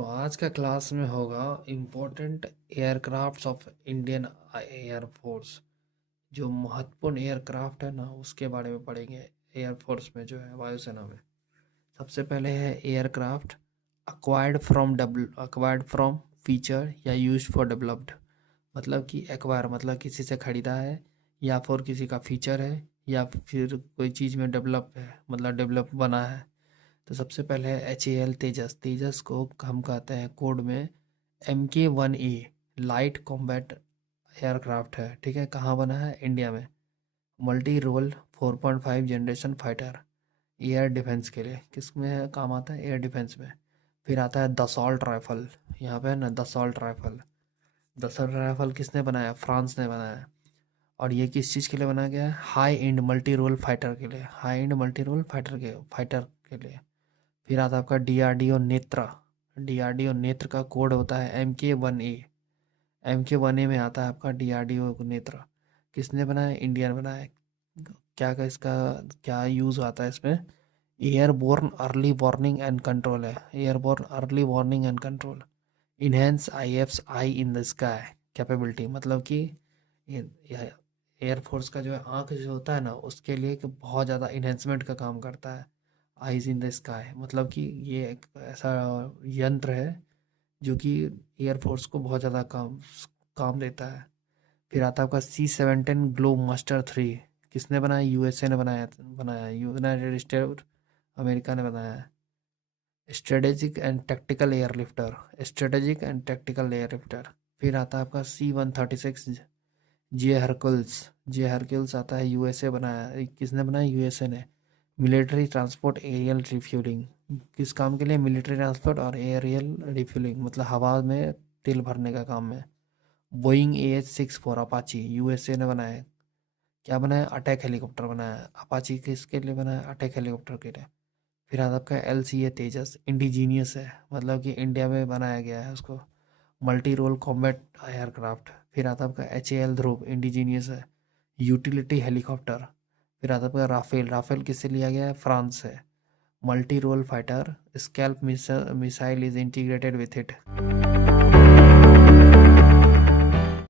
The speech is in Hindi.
आज का क्लास में होगा important aircrafts of Indian air force. जो महत्वपूर्ण एयरक्राफ्ट है ना उसके बारे में पढ़ेंगे। एयरफोर्स में जो है वायुसेना में सबसे पहले है एयरक्राफ्ट अक्वायर्ड फ्रॉम फीचर या यूज्ड फॉर डेवलप्ड। मतलब कि एक्वायर मतलब किसी से खरीदा है या फिर किसी का फीचर है या फिर कोई चीज़ में डेवलप है मतलब डेवलप बना है। तो सबसे पहले है HAL तेजस। तेजस को हम कहते हैं कोड में MK-1A लाइट कॉम्बैट एयरक्राफ्ट है। ठीक है, कहाँ बना है? इंडिया में। Multi role 4.5 generation fighter, air defence के लिए किस में काम आता है? एयर डिफेंस में। फिर आता है दसॉल्ट राइफल। यहाँ पे है ना दसॉल्ट राइफल। दसॉल्ट राइफल किसने बनाया? फ्रांस ने बनाया। और ये किस चीज़ के लिए बनाया गया है? High end multi role fighter के लिए। High end multi role fighter के लिए। फिर आता है आपका DRDO नेत्र। DRDO नेत्र का कोड होता है MK-1A। MK-1A में आता है आपका DRDO नेत्र। किसने बनाया? इंडिया ने बनाया। क्या का इसका क्या यूज़ आता है इसमें? Airborne early warning and control है। Airborne early warning and control. Enhance IF's eye in the sky capability. मतलब कि एयरफोर्स का जो है आँख जो होता है ना उसके लिए कि बहुत ज़्यादा इन्हेंसमेंट का काम करता है। आइज इन द स्काई मतलब कि ये एक ऐसा यंत्र है जो कि एयरफोर्स को बहुत ज़्यादा काम काम देता है। फिर आता है आपका C-17 ग्लोब मास्टर 3। किसने बनाया? USA ने बनाया यूनाइटेड स्टेट अमेरिका ने बनाया है। Strategic and tactical airlifter. फिर आता है आपका C-136 जे हरकुल्स आता है। USA बनाया है। किसने बनाया? USA ने। Military transport aerial refuelling. किस काम के लिए? मिलिट्री ट्रांसपोर्ट और एरियल रिफ्यूलिंग मतलब हवा में तेल भरने का काम में। बोइंग AH-64 अपाची USA ने बनाया है। क्या बनाया? अटैक हेलीकॉप्टर बनाया है। अपाची किसके लिए बनाया? अटैक हेलीकॉप्टर के लिए। फिर आता आपका LCA तेजस इंडिजीनियस है मतलब कि इंडिया में बनाया गया है उसको। Multi role combat aircraft. फिर आता आपका HAL ध्रुव इंडिजीनियस है। Utility helicopter. फिर आता आपका राफेल। राफेल किससे लिया गया है? फ्रांस से। Multi role fighter scalp missile is integrated with it.